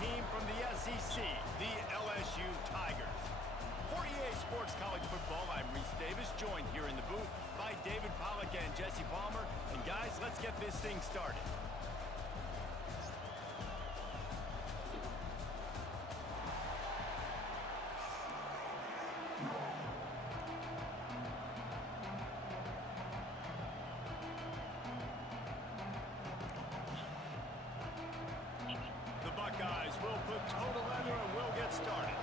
team from the SEC, the LSU Tigers. For EA Sports College Football, I'm Reese Davis, joined here in the booth by David Pollack and Jesse Palmer. And guys, let's get this thing started. The Buckeyes will put toe to leather and we'll get started.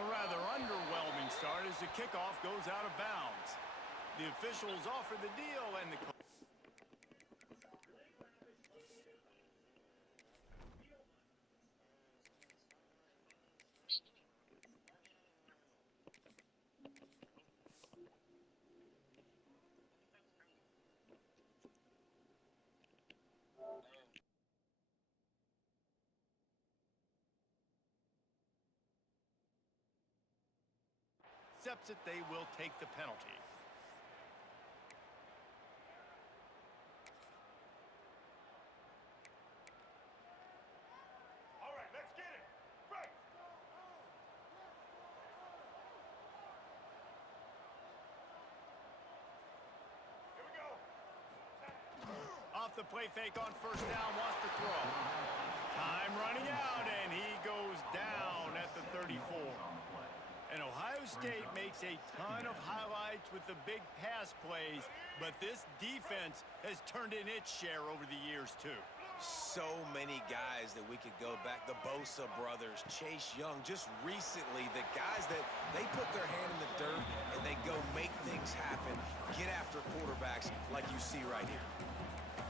A rather underwhelming start as the kickoff goes out of bounds. The officials offer the deal and the... accepts it, they will take the penalty. All right, let's get it. Right. Here we go. Off the play fake on first down, wants to throw. Time running out, and he goes down at the 34. And Ohio State makes a ton of highlights with the big pass plays, but this defense has turned in its share over the years, too. So many guys that we could go back. The Bosa brothers, Chase Young, just recently, the guys that they put their hand in the dirt and they go make things happen, get after quarterbacks like you see right here.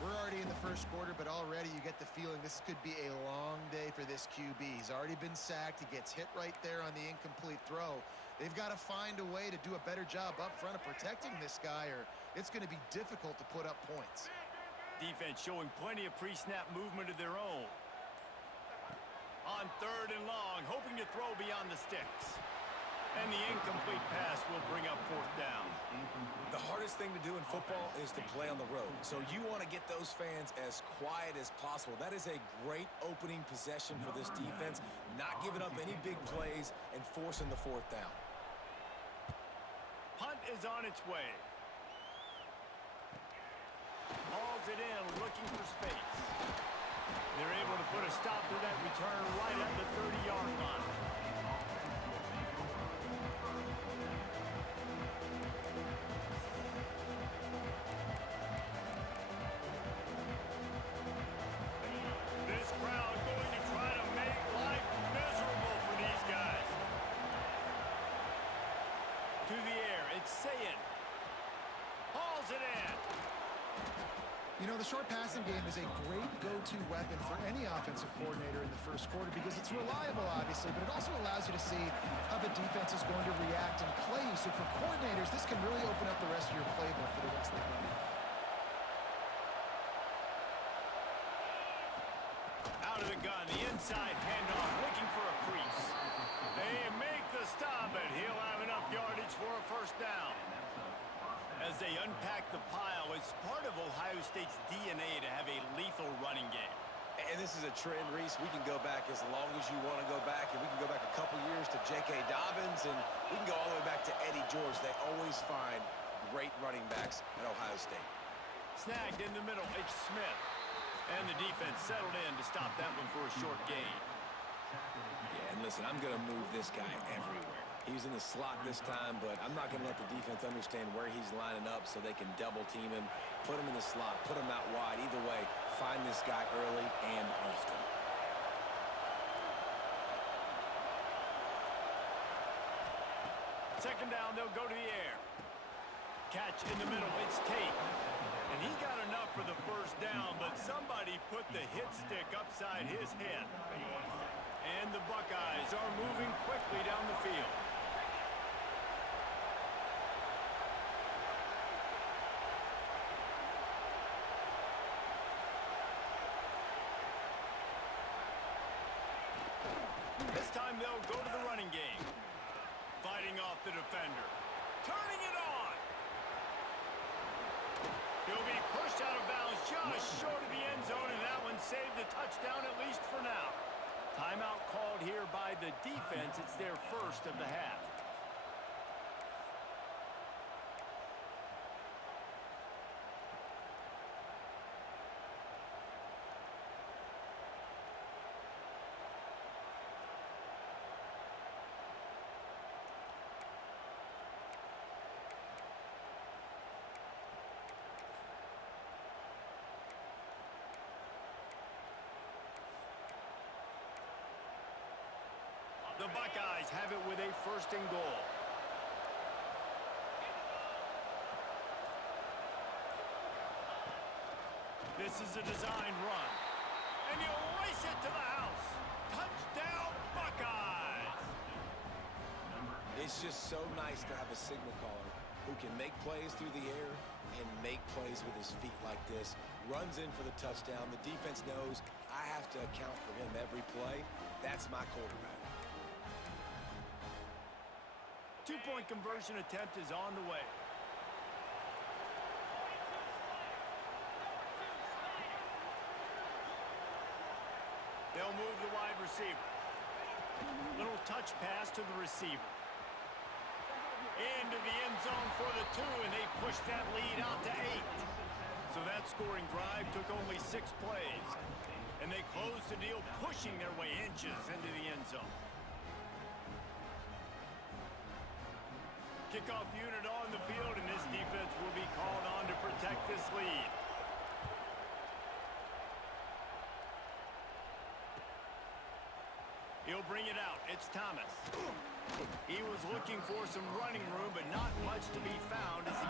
We're already in the first quarter, but already you get the feeling this could be a long day for this QB. He's already been sacked. He gets hit right there on the incomplete throw. They've got to find a way to do a better job up front of protecting this guy, or it's going to be difficult to put up points. Defense showing plenty of pre-snap movement of their own. On third and long, hoping to throw beyond the sticks. And the incomplete pass will bring up fourth down. The hardest thing to do in football is to play on the road. So you want to get those fans as quiet as possible. That is a great opening possession for this defense, not giving up any big plays and forcing the fourth down. Punt is on its way. Hauls it in, looking for space. They're able to put a stop to that return right at the 30-yard line. This crowd going to try to make life miserable for these guys. To the air, it's Sayin. Hauls it in. You know, the short passing game is a great go-to weapon for any offensive coordinator in the first quarter because it's reliable, obviously, but it also allows you to see how the defense is going to react and play you. So for coordinators, this can really open up the rest of your playbook for the rest of the game. Out of the gun, the inside handoff, looking for a crease. They make the stop, and he'll have enough yardage for a first down. As they unpack the pile, it's part of Ohio State's DNA to have a lethal running game. And this is a trend, Reese. We can go back as long as you want to go back, and we can go back a couple years to J.K. Dobbins, and we can go all the way back to Eddie George. They always find great running backs at Ohio State. Snagged in the middle, H. Smith. And the defense settled in to stop that one for a short gain. Yeah, and listen, I'm going to move this guy everywhere. He's in the slot this time, but I'm not going to let the defense understand where he's lining up so they can double team him, put him in the slot, put him out wide. Either way, find this guy early and often. Second down, they'll go to the air. Catch in the middle, it's Tate. And he got enough for the first down, but somebody put the hit stick upside his head. And the Buckeyes are moving quickly down the field. This time they'll go to the running game. fighting off the defender. Turning it on. He'll be pushed out of bounds just short of the end zone, and that one saved the touchdown, at least for now. Timeout called here by the defense. It's their first of the half. The Buckeyes have it with a first and goal. This is a designed run. And you race it to the house. Touchdown, Buckeyes! It's just so nice to have a signal caller who can make plays through the air and make plays with his feet like this. Runs in for the touchdown. The defense knows I have to account for him every play. That's my quarterback. Two-point conversion attempt is on the way. They'll move the wide receiver. Little touch pass to the receiver. Into the end zone for the 2, and they push that lead out to 8. So that scoring drive took only 6 plays. And they closed the deal, pushing their way inches into the end zone. Kickoff unit on the field, and this defense will be called on to protect this lead. He'll bring it out. It's Thomas. He was looking for some running room, but not much to be found as he...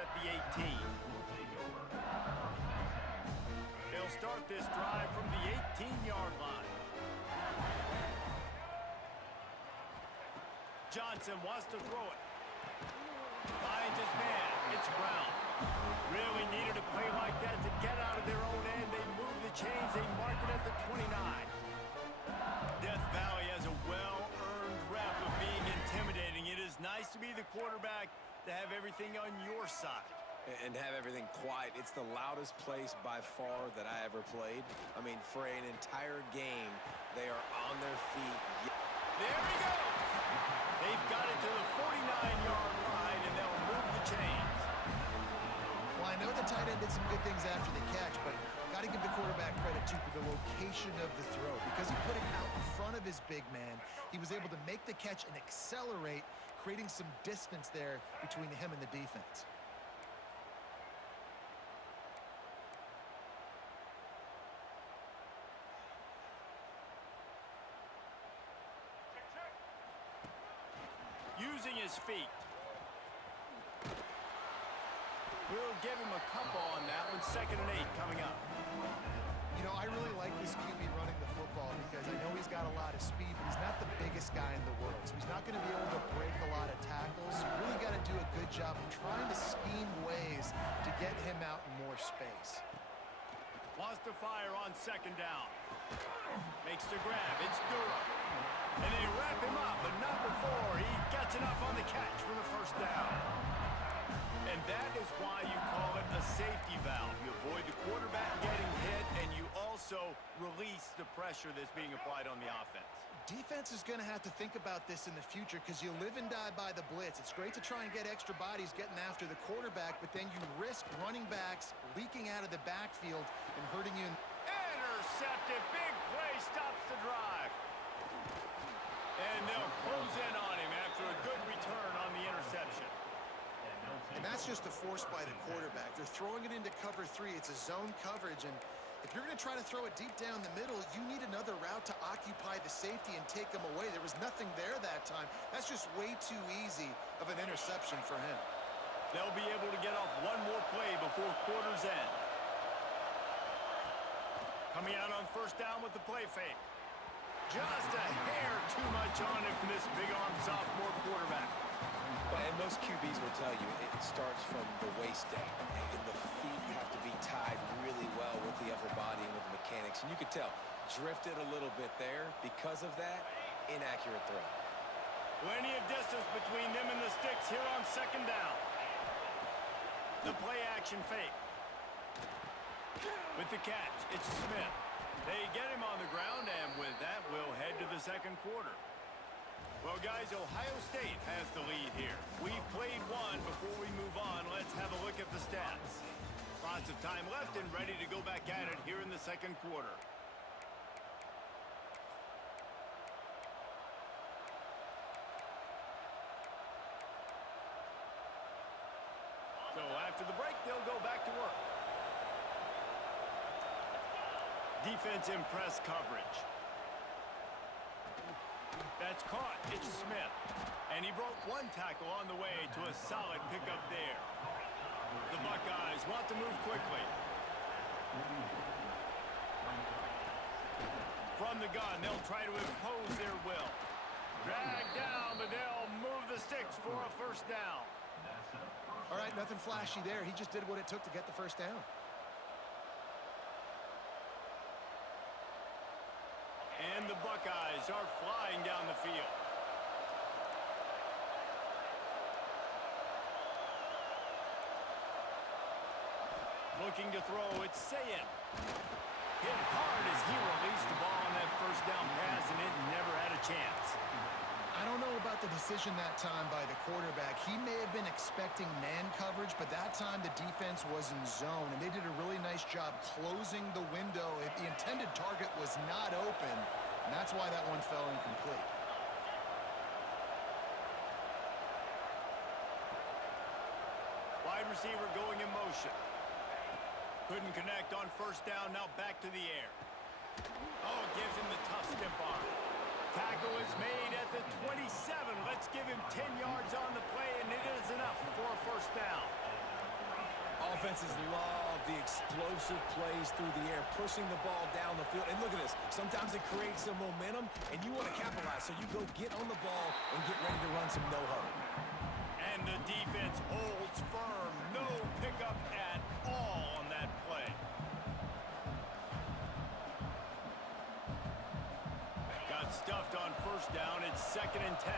at the 18. They'll start this drive from the 18-yard line. Johnson wants to throw it. Finds his man. It's Brown. Really needed a play like that to get out of their own end. They move the chains. They mark it at the 29. Death Valley has a well-earned rep of being intimidating. It is nice to be the quarterback, to have everything on your side. And have everything quiet. It's the loudest place by far that I ever played. I mean, for an entire game, they are on their feet. There he goes! They've got it to the 49-yard line, and they'll move the chains. Well, I know the tight end did some good things after the catch, but got to give the quarterback credit, too, for the location of the throw. Because he put it out in front of his big man, he was able to make the catch and accelerate, creating some distance there between him and the defense. Using his feet. We'll give him a couple on that one. 2nd and 8 coming up. You know, I really like this QB running the football because I know he's got a lot of speed, but he's not the biggest guy in the world. So he's not going to be able to break a lot of tackles. So you really got to do a good job of trying to scheme ways to get him out in more space. Wants to fire on 2nd down. Makes the grab. It's Durham. And they wrap him up, but not before he gets enough on the catch for the 1st down. And that is why you call it a safety valve. You avoid the quarterback getting hit, and you also release the pressure that's being applied on the offense. Defense is going to have to think about this in the future because you live and die by the blitz. It's great to try and get extra bodies getting after the quarterback, but then you risk running backs leaking out of the backfield and hurting you. Intercepted. Big play stops the drive. And they'll close in on him after a good return on the interception. And that's that's just a force by the quarterback. They're throwing it into cover 3. It's a zone coverage, and if you're going to try to throw it deep down the middle, you need another route to occupy the safety and take them away. There was nothing there that time. That's just way too easy of an interception for him. They'll be able to get off one more play before quarter's end. Coming out on first down with the play fake. Just a hair too much on him from this big-arm sophomore quarterback. And most QBs will tell you it starts from the waist down, and the feet have to be tied really well with the upper body and with the mechanics. And you could tell, drifted a little bit there. Because of that, inaccurate throw. Plenty of distance between them and the sticks here on second down. The play action fake. With the catch, it's Smith. They get him on the ground, and with that, we'll head to the second quarter. Well, guys, Ohio State has the lead here. We've played one. Before we move on, let's have a look at the stats. Lots of time left and ready to go back at it here in the second quarter. So after the break, they'll go back to work. Defense in press coverage. That's caught. It's Smith. And he broke one tackle on the way to a solid pickup there. The Buckeyes want to move quickly. From the gun, they'll try to impose their will. Drag down, but they'll move the sticks for a first down. All right, nothing flashy there. He just did what it took to get the first down. And the Buckeyes are flying down the field. Looking to throw, it's Sayed. Hit hard as he released the ball on that first down pass, and it never had a chance. I don't know about the decision that time by the quarterback. He may have been expecting man coverage, but that time the defense was in zone, and they did a really nice job closing the window. The intended target was not open, and that's why that one fell incomplete. Wide receiver going in motion. Couldn't connect on first down, now back to the air. Oh, gives him the tough stiff arm. Tackle is made at the 27. Let's give him 10 yards on the play, and it is enough for a first down. Offenses love the explosive plays through the air, pushing the ball down the field. And look at this. Sometimes it creates some momentum, and you want to capitalize. So you go get on the ball and get ready to run some no-huddle. And the defense holds firm. No pickup at all on that play. Got stuffed on first down. It's 2nd and 10.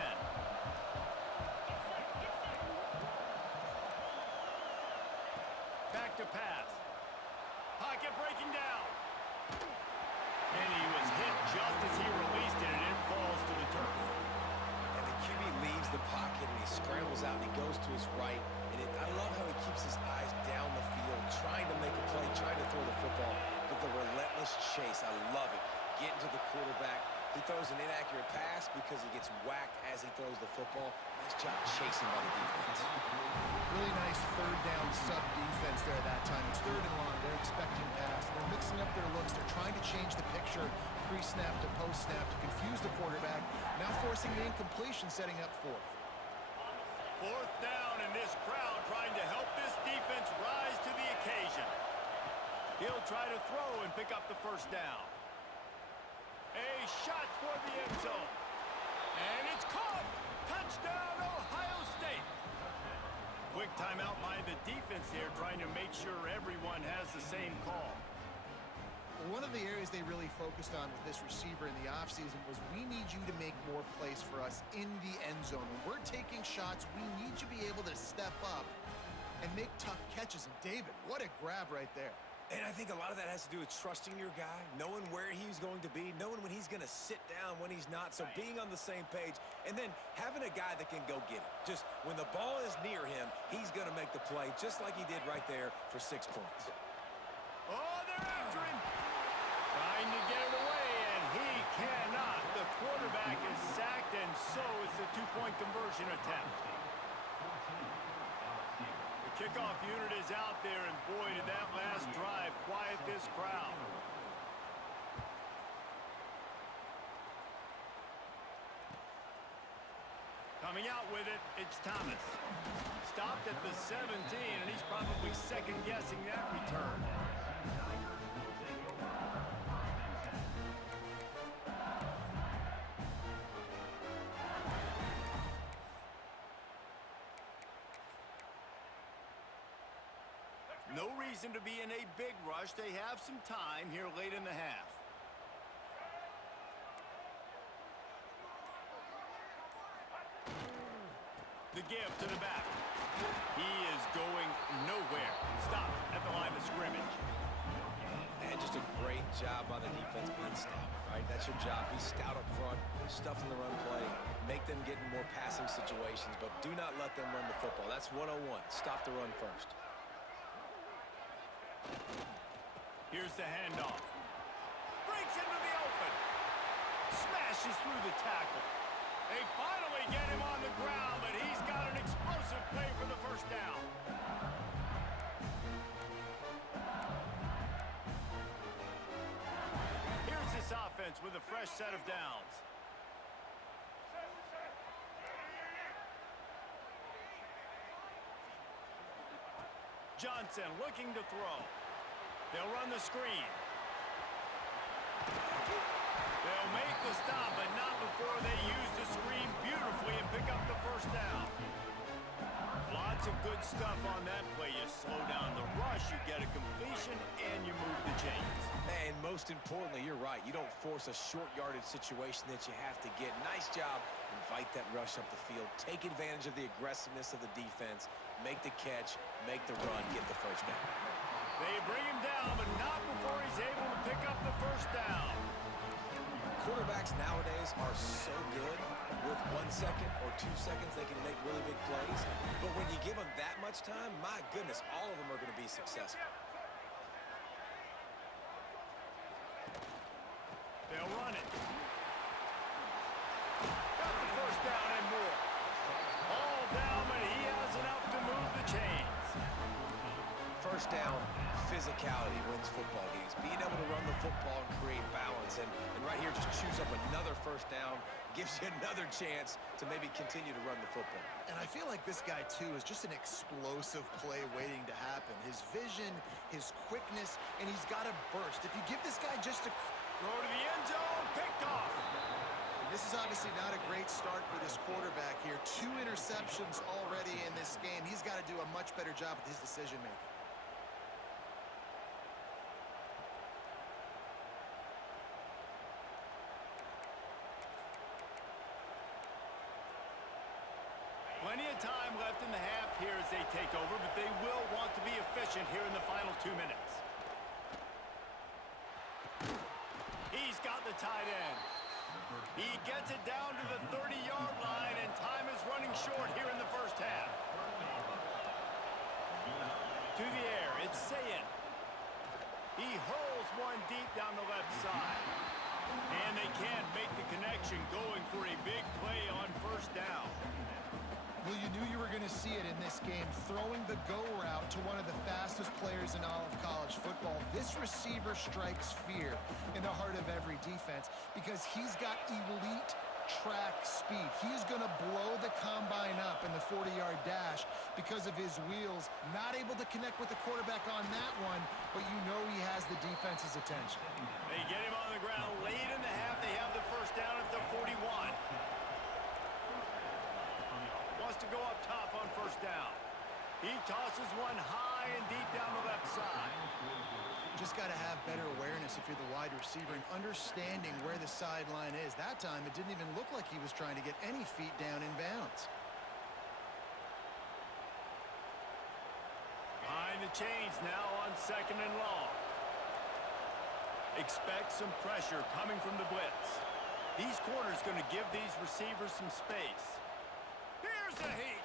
Back to pass. Pocket breaking down. And he was hit just as he released it, and it falls to the turf. And the QB leaves the pocket, and he scrambles out, and he goes to his right. And I love how he keeps his eyes down the field, trying to make a play, trying to throw the football. But the relentless chase, I love it. Getting to the quarterback. He throws an inaccurate pass because he gets whacked as he throws the football. Nice job chasing by the defense. Really nice third down sub defense there that time. It's 3rd and long. They're expecting pass. They're mixing up their looks. They're trying to change the picture pre-snap to post-snap to confuse the quarterback. Now forcing the incompletion, setting up 4th. 4th down, and this crowd trying to help this defense rise to the occasion. He'll try to throw and pick up the first down. A shot toward the end zone. And it's caught. Touchdown, Ohio State. Quick timeout by the defense here, trying to make sure everyone has the same call. One of the areas they really focused on with this receiver in the offseason was we need you to make more plays for us in the end zone. When we're taking shots, we need you to be able to step up and make tough catches. And David, what a grab right there. And I think a lot of that has to do with trusting your guy, knowing where he's going to be, knowing when he's going to sit down, when he's not, so being on the same page, and then having a guy that can go get it. Just when the ball is near him, he's going to make the play, just like he did right there for 6 points. Oh, they're after him. Trying to get it away, and he cannot. The quarterback is sacked, and so is the 2-point conversion attempt. The Kickoff unit is out there, and boy, did that last drive quiet this crowd. Coming out with it, it's Thomas. Stopped at the 17, and he's probably second-guessing that return. No reason to be in a big rush. They have some time here late in the half. The give to the back. He is going nowhere. Stop at the line of scrimmage. And just a great job by the defense being stout, right? That's your job. Be stout up front, stuff in the run play, make them get in more passing situations, but do not let them run the football. That's 101. Stop the run first. Here's the handoff. Breaks into the open. Smashes through the tackle. They finally get him on the ground, but he's got an explosive play for the first down. Here's this offense with a fresh set of downs. Johnson looking to throw. They'll run the screen. They'll make the stop, but not before they use the screen beautifully and pick up the first down. Lots of good stuff on that play. You slow down the rush, you get a completion, and you move the chains. And most importantly, you're right. You don't force a short yardage situation that you have to get. Nice job. Invite that rush up the field. Take advantage of the aggressiveness of the defense. Make the catch, make the run, get the first down. They bring him down, but not before he's able to pick up the first down. Quarterbacks nowadays are so good. With 1 second or 2 seconds, they can make really big plays. But when you give them that much time, my goodness, all of them are going to be successful. They'll run it. Got the first down and more. All down, but he has enough to move the chains. First down, physicality wins football games. Being able to run the football and create balance. And right here, just choose up another first down, gives you another chance to maybe continue to run the football. And I feel like this guy, too, is just an explosive play waiting to happen. His vision, his quickness, and he's got a burst. If you give this guy just a... Throw to the end zone, picked off. This is obviously not a great start for this quarterback here. 2 interceptions already in this game. He's got to do a much better job with his decision-making. Plenty of time left in the half here as they take over, but they will want to be efficient here in the final 2 minutes. He's got the tight end. He gets it down to the 30-yard line, and time is running short here in the first half. To the air, it's Sayin. He hurls one deep down the left side. And they can't make the connection, going for a big play on first down. Well, you knew you were going to see it in this game, throwing the go route to one of the fastest players in all of college football. This receiver strikes fear in the heart of every defense because he's got elite track speed. He's going to blow the combine up in the 40-yard dash because of his wheels. Not able to connect with the quarterback on that one, but you know he has the defense's attention. They get him on the ground late in the half. They have the first down at the 41. To go up top on first down. He tosses one high and deep down the left side. Just got to have better awareness if you're the wide receiver and understanding where the sideline is. That time, it didn't even look like he was trying to get any feet down in bounds. Behind the chains now on 2nd and long. Expect some pressure coming from the blitz. These corners going to give these receivers some space. Here's a heat.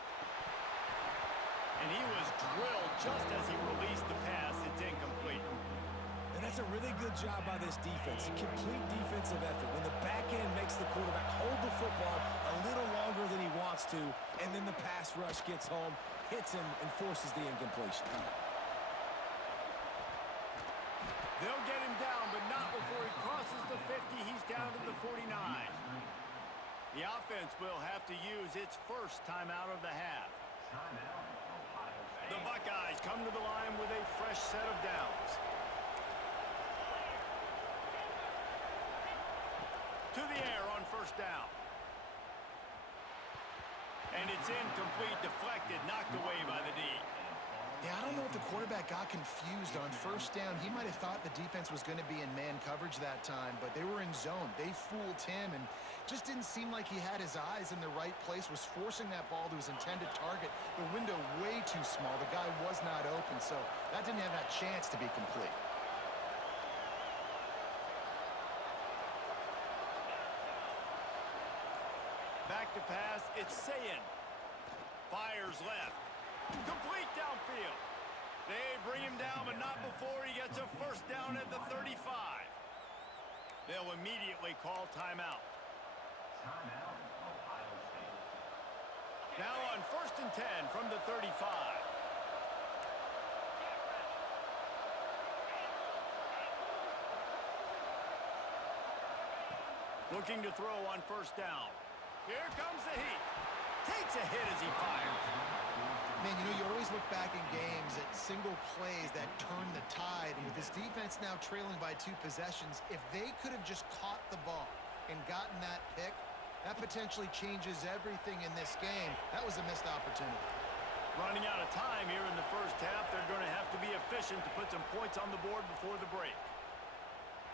And he was drilled just as he released the pass. It's incomplete. And that's a really good job by this defense. Complete defensive effort. When the back end makes the quarterback hold the football a little longer than he wants to, and then the pass rush gets home, hits him, and forces the incompletion. They'll get him down, but not before he crosses the 50. He's down to the 49. The offense will have to use its first timeout of the half. The Buckeyes come to the line with a fresh set of downs. To the air on first down. And it's incomplete, deflected, knocked away by the D. Yeah, I don't know if the quarterback got confused on first down. He might have thought the defense was going to be in man coverage that time, but they were in zone. They fooled him and just didn't seem like he had his eyes in the right place, was forcing that ball to his intended target. The window way too small. The guy was not open, so that didn't have that chance to be complete. Back to pass, it's Sayin. Fires left. Complete downfield. They bring him down, but not before he gets a first down at the 35. They'll immediately call timeout. Now on first and 10 from the 35. Looking to throw on first down. Here comes the heat. Takes a hit as he fires. Man, you know, you always look back in games at single plays that turn the tide. And with this defense now trailing by 2 possessions, if they could have just caught the ball and gotten that pick, that potentially changes everything in this game. That was a missed opportunity. Running out of time here in the first half. They're going to have to be efficient to put some points on the board before the break.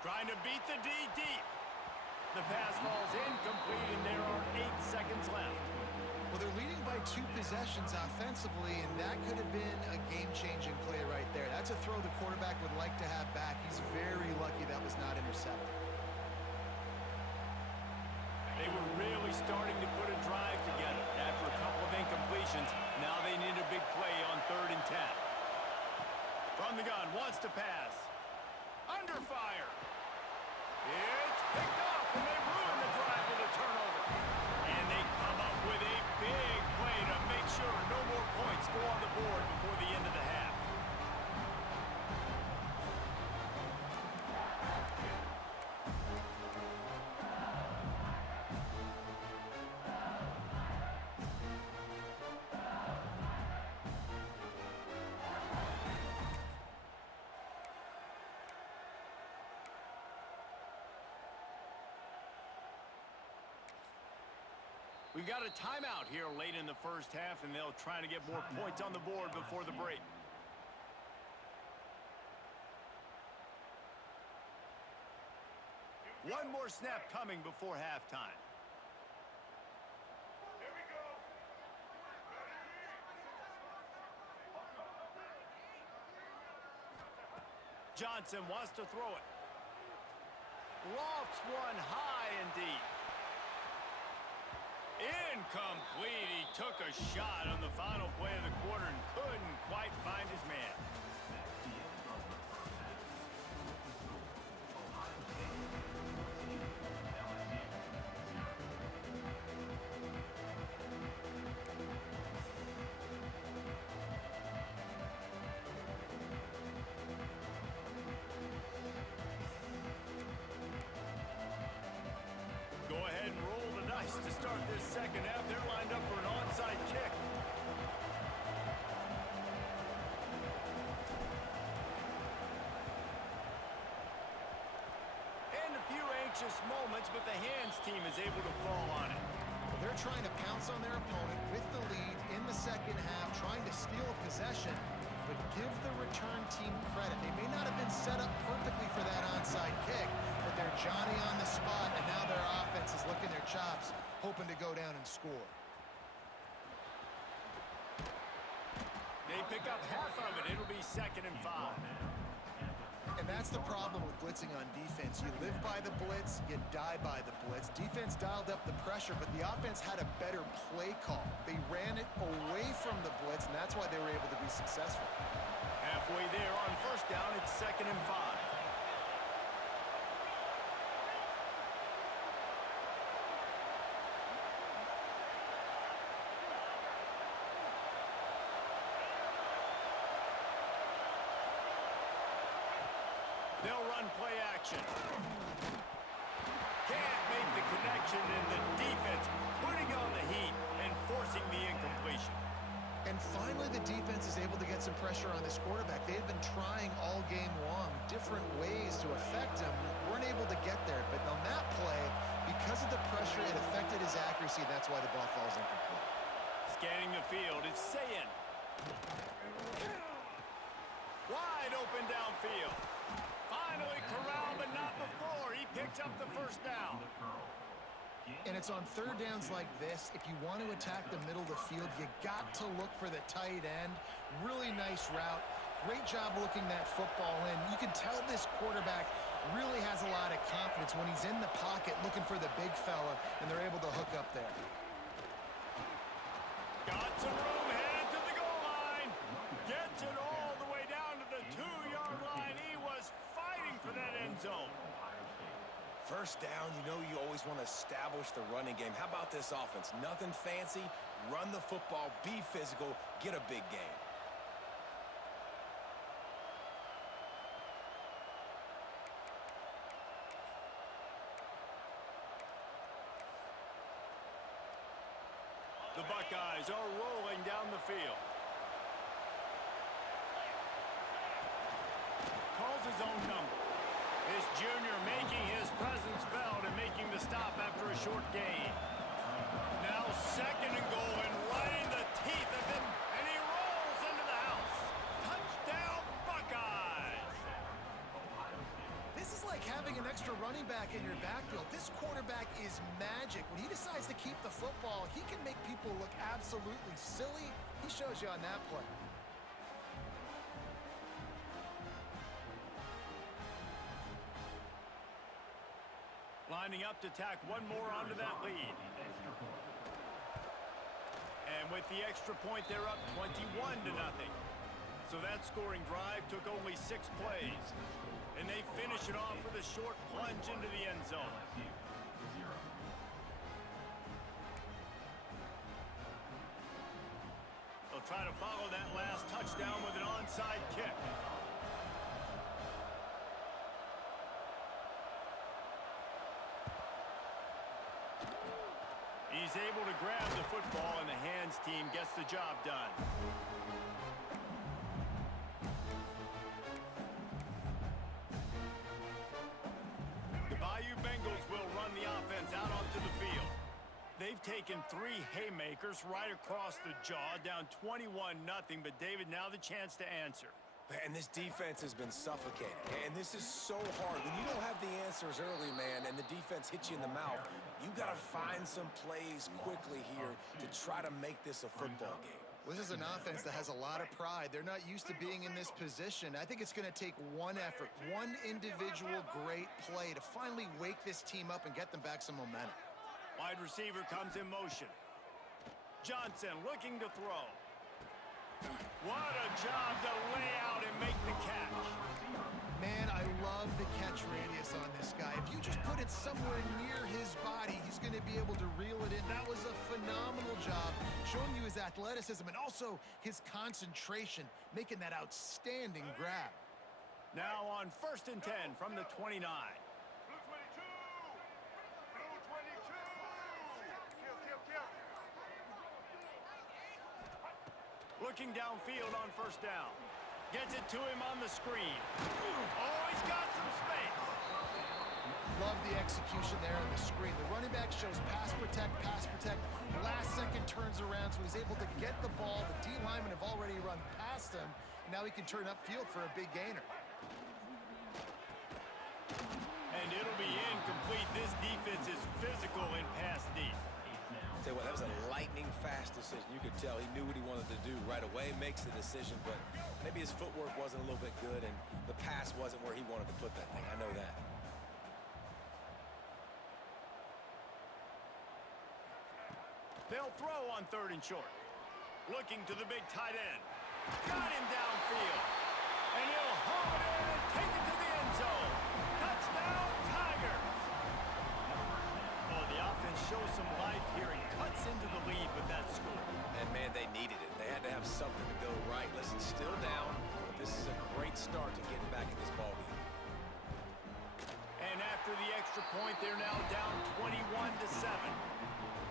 Trying to beat the D deep. The pass falls incomplete, and there are 8 seconds left. Well, they're leading by 2 possessions offensively, and that could have been a game-changing play right there. That's a throw the quarterback would like to have back. He's very lucky that was not intercepted. They were really starting to put a drive together after a couple of incompletions. Now they need a big play on 3rd and 10. From the gun, wants to pass. Under fire. It's picked off, and they ruin the drive with a turnover. And they come up with a big play to make sure no more points go on the board before the end of the half. We've got a timeout here late in the first half, and they'll try to get more points on the board before the break. One more snap coming before halftime. Here we go. Johnson wants to throw it. Lofts one high and deep. Incomplete. He took a shot on the final play of the quarter and couldn't quite find his man. Go ahead and roll the dice to start this second half. They're lined up for an onside kick. And a few anxious moments, but the hands team is able to fall on it. Well, they're trying to pounce on their opponent with the lead in the second half, trying to steal a possession, but give the return team credit. They may not have been set up perfectly for that onside kick, but they're Johnny on the spot, and now their offense is licking their chops, hoping to go down and score. They pick up half of it. It'll be 2nd and 5. And that's the problem with blitzing on defense. You live by the blitz, you die by the blitz. Defense dialed up the pressure, but the offense had a better play call. They ran it away from the blitz, and that's why they were able to be successful. Halfway there on first down, it's 2nd and 5. run play action. Can't make the connection, and the defense putting on the heat and forcing the incompletion. And finally, the defense is able to get some pressure on this quarterback. They've been trying all game long different ways to affect him. Weren't able to get there. But on that play, because of the pressure, it affected his accuracy, and that's why the ball falls incomplete. Scanning the field, it's Sayin. Wide open downfield. Finally corralled, but not before. He picks up the first down. And it's on third downs like this. If you want to attack the middle of the field, you got to look for the tight end. Really nice route. Great job looking that football in. You can tell this quarterback really has a lot of confidence when he's in the pocket looking for the big fella, and they're able to hook up there. Got some room, headed to the goal line. Gets it all the way down to the 2-yard line. He was fighting for that end zone. First down, you know you always want to establish the running game. How about this offense? Nothing fancy. Run the football, be physical, get a big game. The Buckeyes are rolling down the field. Calls his own number. This junior making his presence felt and making the stop after a short gain. Now second and goal and right in the teeth of him, and he rolls into the house. Touchdown, Buckeyes! This is like having an extra running back in your backfield. This quarterback is magic. When he decides to keep the football, he can make people look absolutely silly. He shows you on that play. Lining up to tack one more onto that lead. And with the extra point, they're up 21-0. So that scoring drive took only 6 plays. And they finish it off with a short plunge into the end zone. They'll try to follow that last touchdown with an onside kick. He's able to grab the football, and the hands team gets the job done. The Bayou Bengals will run the offense out onto the field. They've taken 3 haymakers right across the jaw, down 21-0, but David, now the chance to answer. And this defense has been suffocating. And this is so hard. When you don't have the answers early, man, and the defense hits you in the mouth, you got to find some plays quickly here to try to make this a football game. Well, this is an offense that has a lot of pride. They're not used to being in this position. I think it's going to take one effort, one individual great play to finally wake this team up and get them back some momentum. Wide receiver comes in motion. Johnson looking to throw. What a job to lay out and make the catch. Man, I love the catch radius on this guy. If you just put it somewhere near his body, he's going to be able to reel it in. That was a phenomenal job, showing you his athleticism and also his concentration, making that outstanding grab. Now on 1st and 10 from the 29. Blue 22! Blue 22! Kill, kill, kill. Looking downfield on 1st down. Gets it to him on the screen. Oh, he's got some space. Love the execution there on the screen. The running back shows pass protect, pass protect. Last second turns around, so he's able to get the ball. The D linemen have already run past him. Now he can turn upfield for a big gainer. And it'll be incomplete. This defense is physical in pass deep. Tell you what, that was a lightning-fast decision. You could tell he knew what he wanted to do right away, makes the decision, but maybe his footwork wasn't a little bit good, and the pass wasn't where he wanted to put that thing. I know that. They'll throw on 3rd and short. Looking to the big tight end. Got him downfield. And he'll haul it in and take it to the end zone. Touchdown, Tigers! Oh, the offense shows some life here and cuts into the lead with that score. And, man, they needed it. They had to have something to go right. Listen, still down, but this is a great start to getting back in this ballgame. And after the extra point, they're now down 21-7.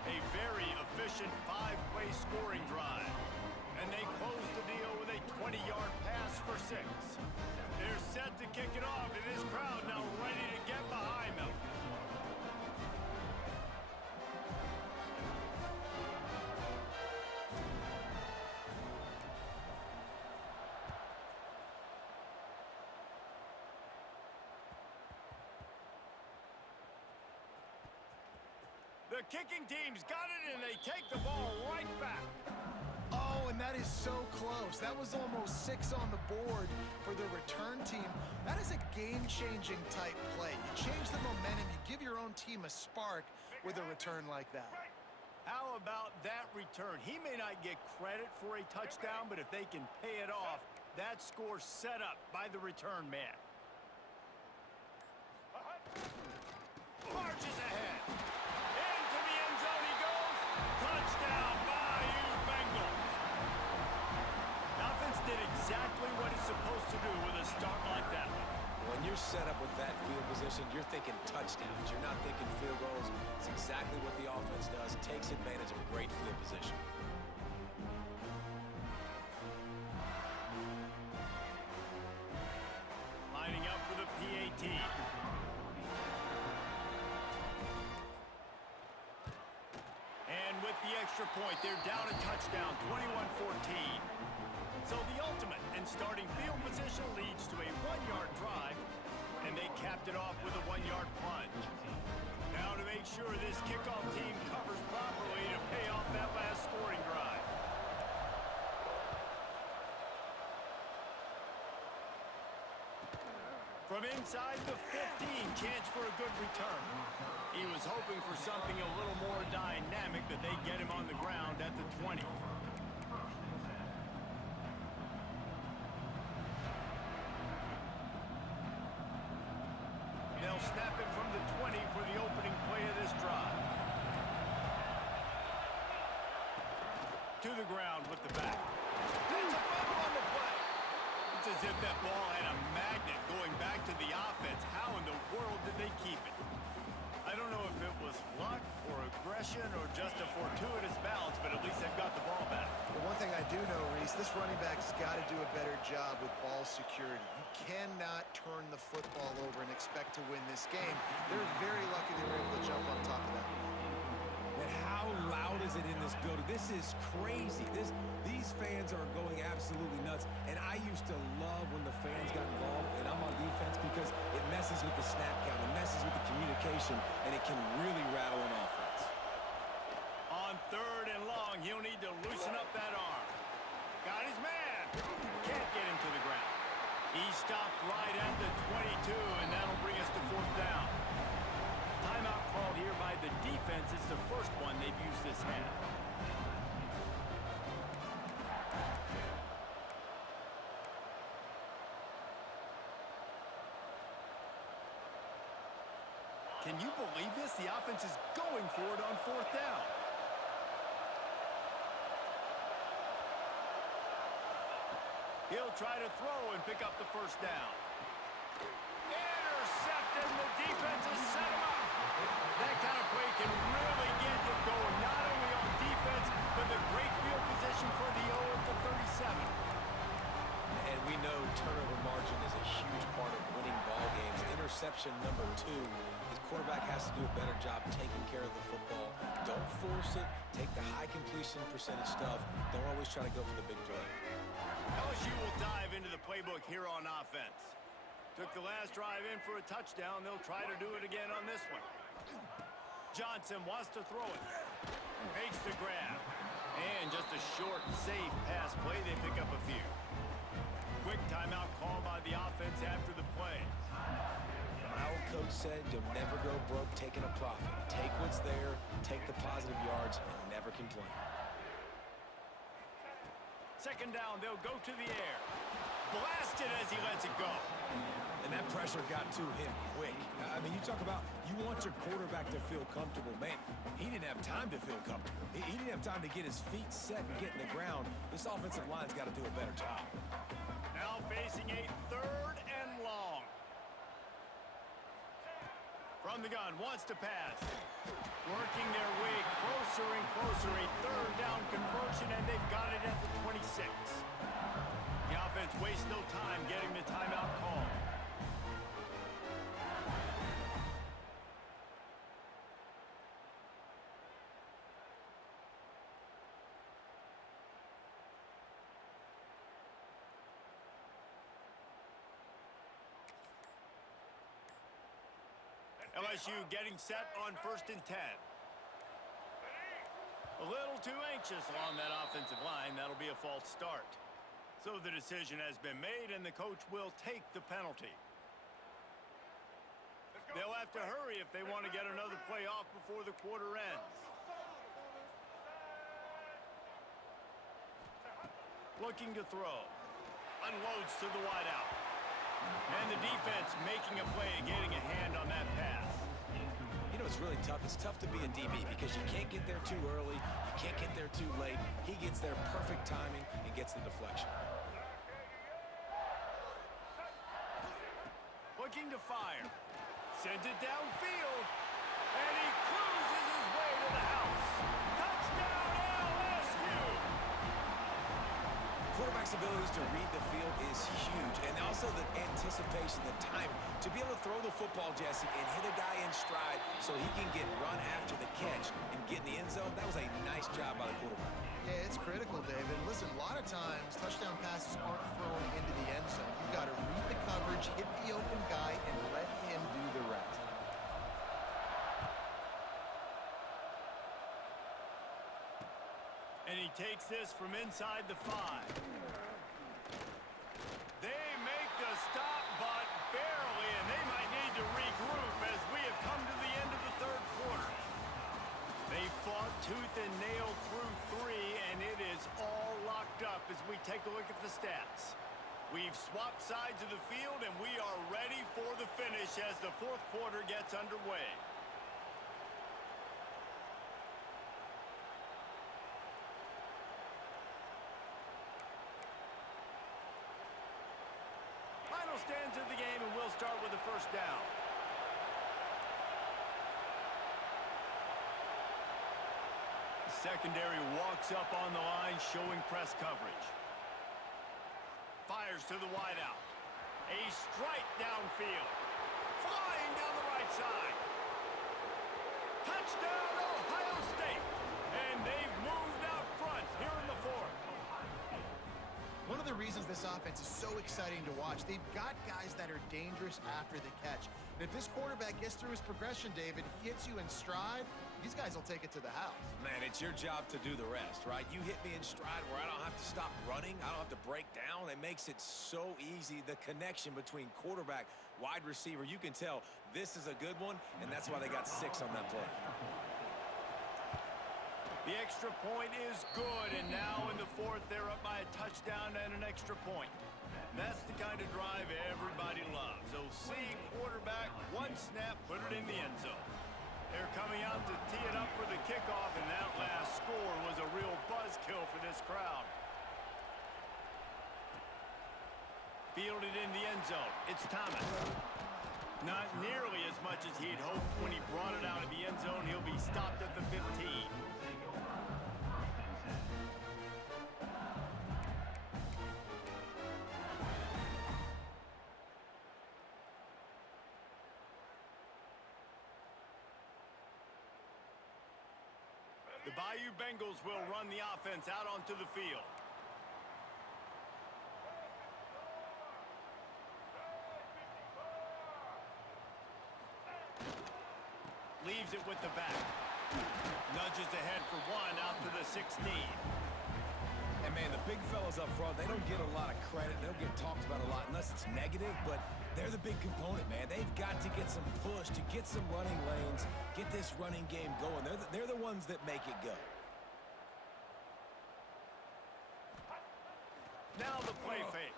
A very efficient 5-play scoring drive. And they close the deal with a 20-yard pass for 6. They're set to kick it off, and this crowd now ready to get behind them. The kicking team's got it, and they take the ball right back. Oh, and that is so close. That was almost 6 on the board for the return team. That is a game-changing type play. You change the momentum, you give your own team a spark with a return like that. How about that return? He may not get credit for a touchdown, but if they can pay it off, that score's set up by the return man. Marches ahead. Into the end zone he goes. Touchdown, Bayou Bengals. Offense did exactly what it's supposed to do with a start like that one. When you're set up with that field position, you're thinking touchdowns. You're not thinking field goals. It's exactly what the offense does. Takes advantage of great field position. Lining up for the PAT. And with the extra point, they're down a touchdown, 21-14. So the ultimate in starting field position leads to a 1-yard drive, and they capped it off with a 1-yard plunge. Now to make sure this kickoff team covers properly to pay off that last scoring drive. From inside the 15, chance for a good return. He was hoping for something a little more dynamic, but they get him on the ground at the 20. They'll snap it from the 20 for the opening play of this drive. To the ground with the back. That's a fumble on the play. It's as if that ball had a magnet going back to the offense. How in the world did they keep it? I don't know if it was luck or aggression or just a fortuitous bounce, but at least they've got the ball back. But one thing I do know, Reese, this running back's got to do a better job with ball security. You cannot turn the football over and expect to win this game. They're very lucky they were able to jump on top of that. And how loud is it in this building? This is crazy. These fans are going absolutely nuts. And I used to love when the fans got involved, and I'm on defense, because it messes with the snap count, it messes with the communication, and it can really rattle an offense. On 3rd and long, he'll need to loosen up that arm. Got his man. Can't get him to the ground. He stopped right at the 22, and that'll bring us to 4th down. Timeout called here by the defense. It's the first one they've used this half. Can you believe this? The offense is going for it on 4th down. He'll try to throw and pick up the 1st down. Intercepted, and the defense has set him up. That kind of play can really get you going, not only on defense, but the great field position for the 0 at the 37. And we know turnover margin is a huge part of winning ball games. Interception number 2. His quarterback has to do a better job taking care of the football. Don't force it. Take the high completion percentage stuff. Don't always try to go for the big play. LSU will dive into the playbook here on offense. Took the last drive in for a touchdown. They'll try to do it again on this one. Johnson wants to throw it. Makes the grab. And just a short, safe pass play. They pick up a few. Quick timeout call by the offense after the play. Our coach said you'll never go broke taking a profit. Take what's there, take the positive yards, and never complain. 2nd down, they'll go to the air. Blasted as he lets it go. And that pressure got to him quick. I mean, you talk about you want your quarterback to feel comfortable. Man, he didn't have time to feel comfortable. He didn't have time to get his feet set and get in the ground. This offensive line's got to do a better job. Now facing a 3rd and long. From the gun, wants to pass. Working their way closer and closer. A third down conversion, and they've got it at the 26. The offense wastes no time getting the timeout call. LSU getting set on 1st and 10. A little too anxious along that offensive line. That'll be a false start. So the decision has been made, and the coach will take the penalty. They'll have to hurry if they want to get another play off before the quarter ends. Looking to throw. Unloads to the wideout. And the defense making a play and getting a hand on that pass. You know, it's really tough. It's tough to be a DB because you can't get there too early. You can't get there too late. He gets there perfect timing and gets the deflection. Looking to fire. Sends it downfield. And he cruises his way to the house. Touchdown, LSU! Quarterback's abilities to read the field is huge, and also the anticipation, the timing. To be able to throw the football, Jesse, and hit a guy in stride so he can get run after the catch and get in the end zone, that was a nice job by the quarterback. Yeah, it's critical, David. Listen, a lot of times touchdown passes aren't thrown into the end zone. You've got to read the coverage, hit the open guy, and let him do the rest. And he takes this from inside the 5. They make the stop, but barely, and they might need to regroup as we have come to the end of the third quarter. They fought tooth and nail through 3, and it is all locked up as we take a look at the stats. We've swapped sides of the field, and we are ready for the finish as the fourth quarter gets underway. Final stands of the game, and we'll start with the first down. The secondary walks up on the line, showing press coverage. Fires to the wideout. A strike downfield. Flying down the right side. Touchdown, Ohio State. And they've moved out front here in the fourth. One of the reasons this offense is so exciting to watch, they've got guys that are dangerous after the catch. And if this quarterback gets through his progression, David, hits you in stride, these guys will take it to the house. Man, it's your job to do the rest, right? You hit me in stride where I don't have to stop running. I don't have to break down. It makes it so easy, the connection between quarterback, wide receiver. You can tell this is a good one, and that's why they got 6 on that play. The extra point is good, and now in the fourth, they're up by a touchdown and an extra point. That's the kind of drive everybody loves. So see quarterback, one snap, put it in the end zone. They're coming out to tee it up for the kickoff, and that last score was a real buzzkill for this crowd. Fielded in the end zone. It's Thomas. Not nearly as much as he'd hoped when he brought it out of the end zone. He'll be stopped at the 15. The Bayou Bengals will run the offense out onto the field. Leaves it with the back. Nudges ahead for 1 out to the 16. And, man, the big fellas up front, they don't get a lot of credit. They don't get talked about a lot unless it's negative, but they're the big component, man. They've got to get some push, to get some running lanes, get this running game going. They're the ones that make it go. Now the play fake.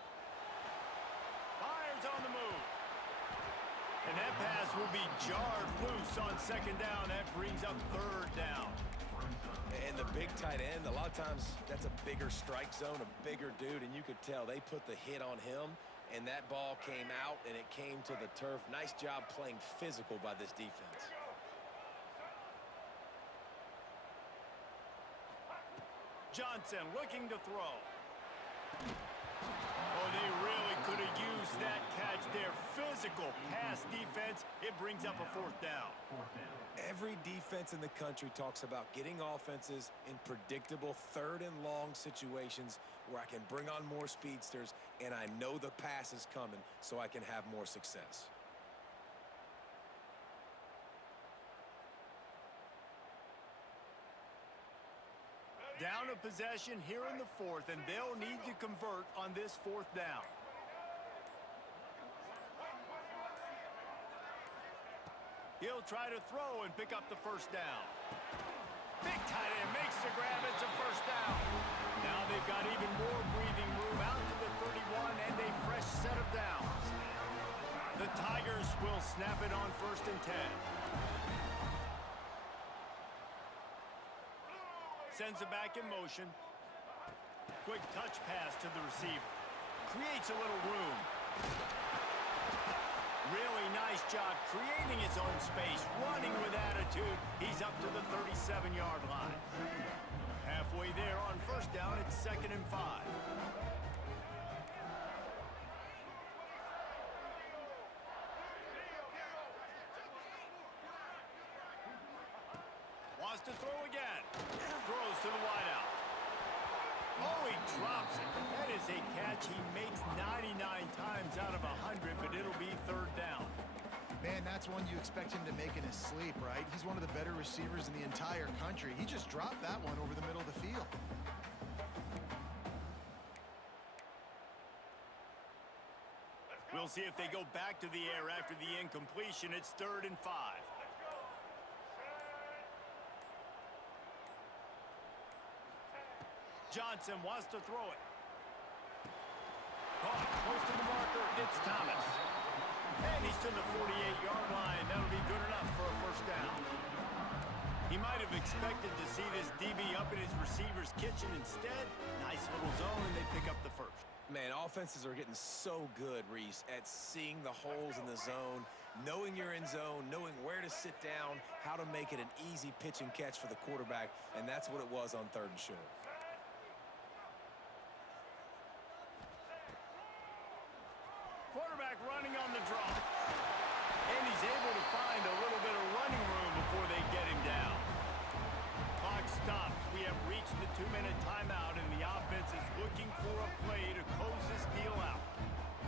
Fires on the move. And that pass will be jarred loose on second down. That brings up third down. And the big tight end, a lot of times that's a bigger strike zone, a bigger dude, and you could tell they put the hit on him, and that ball came out, and it came to the turf. Nice job playing physical by this defense. Johnson looking to throw. Oh, they really could have used that catch there. Physical pass defense. It brings up a fourth down. Every defense in the country talks about getting offenses in predictable third and long situations where I can bring on more speedsters and I know the pass is coming so I can have more success. Down a possession here in the fourth, and they'll need to convert on this fourth down. He'll try to throw and pick up the first down. Big tight end makes the grab. It's a first down. Now they've got even more breathing room out to the 31 and a fresh set of downs. The Tigers will snap it on 1st and 10. Sends it back in motion. Quick touch pass to the receiver. Creates a little room. Really nice job creating his own space, running with attitude. He's up to the 37-yard line. Halfway there on 1st down, it's 2nd and 5. Wants to throw again. Throws to the wideout. Oh, he drops it. That is a catch he makes 99 times out of 100, but it'll be 3rd down. Man, that's one you expect him to make in his sleep, right? He's one of the better receivers in the entire country. He just dropped that one over the middle of the field. We'll see if they go back to the air after the incompletion. It's 3rd and 5. Johnson wants to throw it. Caught close to the marker. It's Thomas. And he's to the 48-yard line. That'll be good enough for a first down. He might have expected to see this DB up in his receiver's kitchen. Instead, nice little zone, and they pick up the first. Man, offenses are getting so good, Reese, at seeing the holes in the zone, knowing you're in zone, knowing where to sit down, how to make it an easy pitch and catch for the quarterback, and that's what it was on 3rd and short. Quarterback running on the draw. And he's able to find a little bit of running room before they get him down. Clock stops. We have reached the 2-minute timeout, and the offense is looking for a play to close this deal out.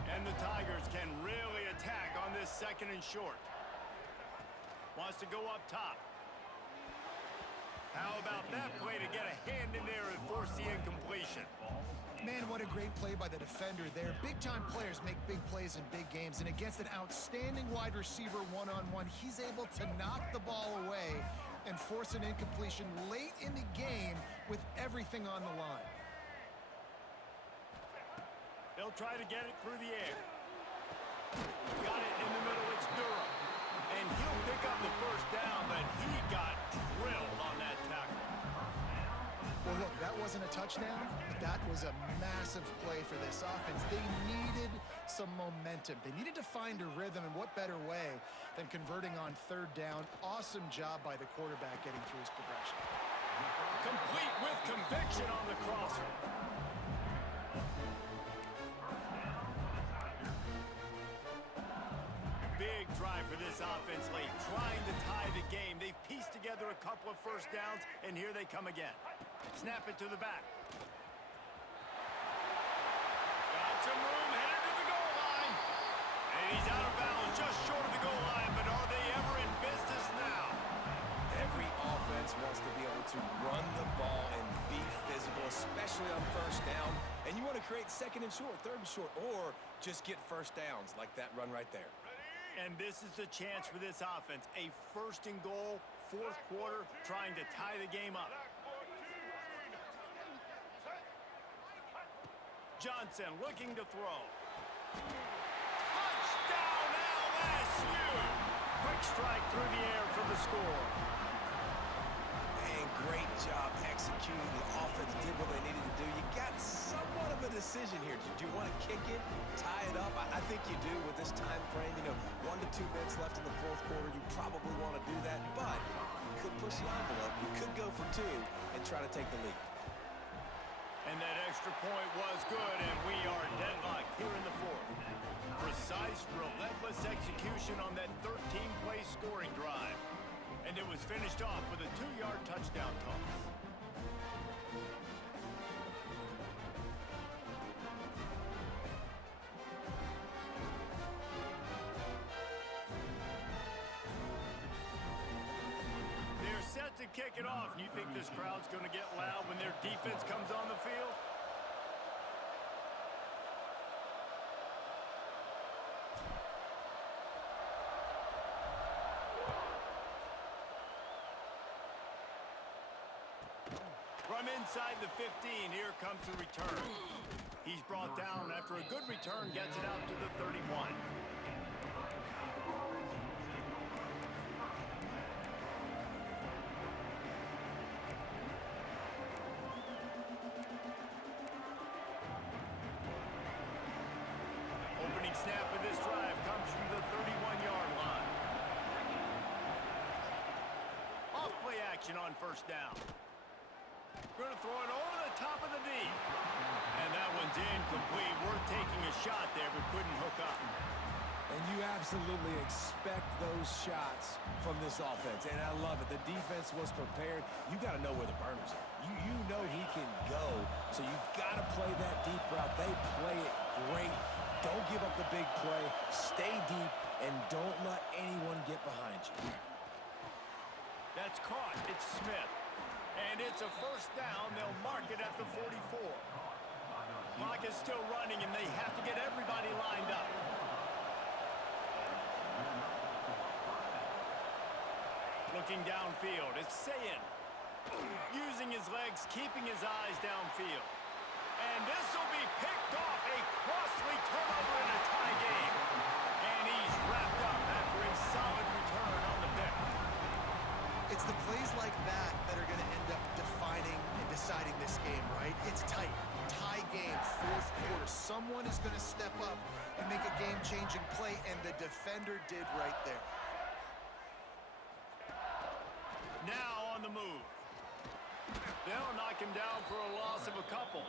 And the Tigers can really attack on this 2nd and short. Wants to go up top. How about that play to get a hand in there and force the incompletion? Man, what a great play by the defender there. Big-time players make big plays in big games, and against an outstanding wide receiver one-on-one, he's able to knock the ball away and force an incompletion late in the game with everything on the line. They'll try to get it through the air. Got it in the middle. It's Durham. And he'll pick up the first down, but he got drilled on that tackle. Well, look, that wasn't a touchdown, but that was a massive play for this offense. They needed some momentum. They needed to find a rhythm, and what better way than converting on 3rd down. Awesome job by the quarterback getting through his progression. Complete with conviction on the crosser. Big drive for this offense late, trying to tie the game. They've pieced together a couple of first downs, and here they come again. Snap it to the back. Got some room, headed to the goal line. And he's out of bounds, just short of the goal line, but are they ever in business now? Every offense wants to be able to run the ball and be physical, especially on 1st down. And you want to create 2nd and short, 3rd and short, or just get first downs like that run right there. And this is the chance for this offense. A 1st and goal, 4th quarter, trying to tie the game up. Johnson looking to throw. Touchdown LSU! Quick strike through the air for the score. And great job executing. The offense did what they needed to do. You got somewhat of a decision here. here? Do you want to kick it, tie it up? I think you do with this time frame. 1 to 2 minutes left in the fourth quarter. You probably want to do that, but you could push the envelope. You could go for 2 and try to take the lead. And that extra point was good, and we are deadlocked here in the fourth. Precise, relentless execution on that 13-play scoring drive. And it was finished off with a 2-yard touchdown toss. They're set to kick it off. And you think this crowd's going to get loud when their defense comes on the field? From inside the 15, here comes the return. He's brought down after a good return, gets it out to the 31. Opening snap of this drive comes from the 31-yard line. Off play action on first down. Going to throw it over the top of the deep. And that one's incomplete. Worth taking a shot there, but couldn't hook up. And you absolutely expect those shots from this offense. And I love it. The defense was prepared. You got to know where the burners are. You know he can go. So you got to play that deep route. They play it great. Don't give up the big play. Stay deep, and don't let anyone get behind you. That's caught. It's Smith. And it's a first down. They'll mark it at the 44. Clock is still running, and they have to get everybody lined up. Looking downfield, it's Sayin. Using his legs, keeping his eyes downfield. And this will be picked off. A costly turnover in a tie game. And he's wrapped up after a solid return on the pick. It's the plays like that that are going to end up defining and deciding this game, right? It's tight. Tie game, fourth quarter. Someone is going to step up and make a game-changing play, and the defender did right there. Now on the move. They'll knock him down for a loss of a couple.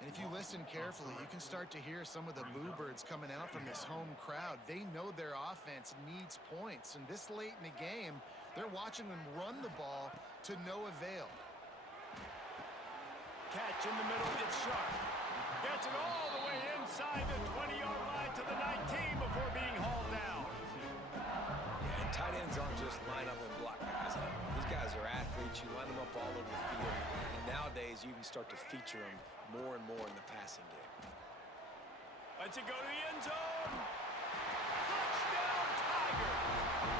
And if you listen carefully, you can start to hear some of the boo birds coming out from this home crowd. They know their offense needs points, and this late in the game, they're watching them run the ball to no avail. Catch in the middle, it's Sharp. Gets it all the way inside the 20-yard line to the 19 before being hauled down. Yeah, and tight ends aren't just line up and block guys. These guys are athletes. You line them up all over the field. And nowadays, you can start to feature them more and more in the passing game. Let's it go to the end zone. Touchdown, Tigers.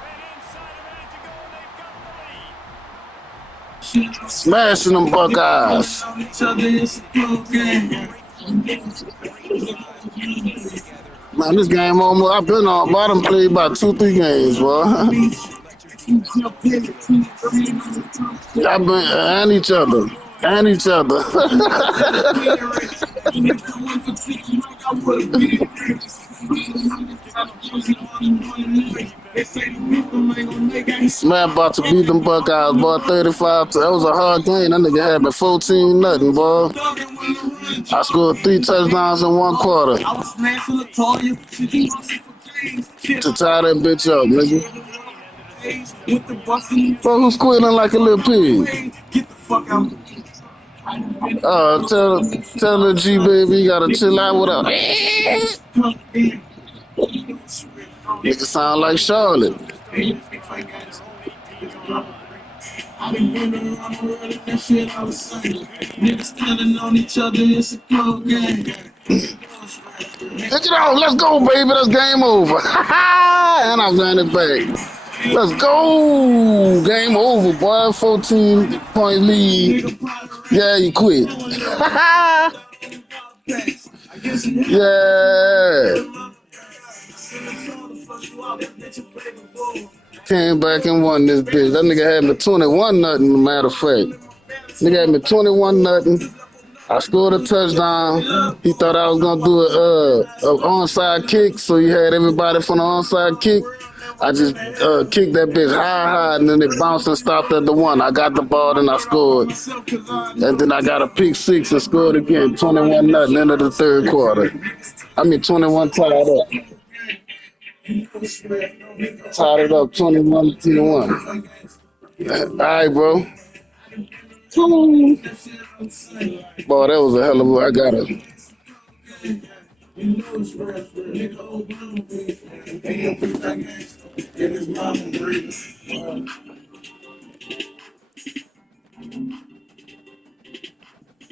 And inside a minute to go, they've got the lead. Smashing them Buckeyes. Man, this game almost, I've been on bottom play about 2-3 games, boy. Y'all been and each other. And each other. Man about to beat them Buckeyes, boy. 35. That was a hard game. That nigga had me 14-0, boy. I scored 3 touchdowns in 1 quarter. To tie that bitch up, nigga. Bro, who's squealing like a little pig? Tell the G baby you gotta chill out with her. Nigga sound like Charlotte. Niggas standing on each other, it's a cold game. Take it off, let's go, baby. That's game over. And I ran it back. Let's go. Game over, boy. 14-point lead. Yeah, you quit. Yeah. Came back and won this bitch. That nigga had me 21-0, matter of fact. Nigga had me 21-0. I scored a touchdown. He thought I was gonna do a onside kick, so you had everybody from the onside kick. I just kicked that bitch high, and then it bounced and stopped at the one. I got the ball and I scored, and then I got a pick six and scored again. 21-0 end of the third quarter. I mean 21 tied up. Tied it up 21-21. All right, bro. Boy, that was a hell of a. I got it.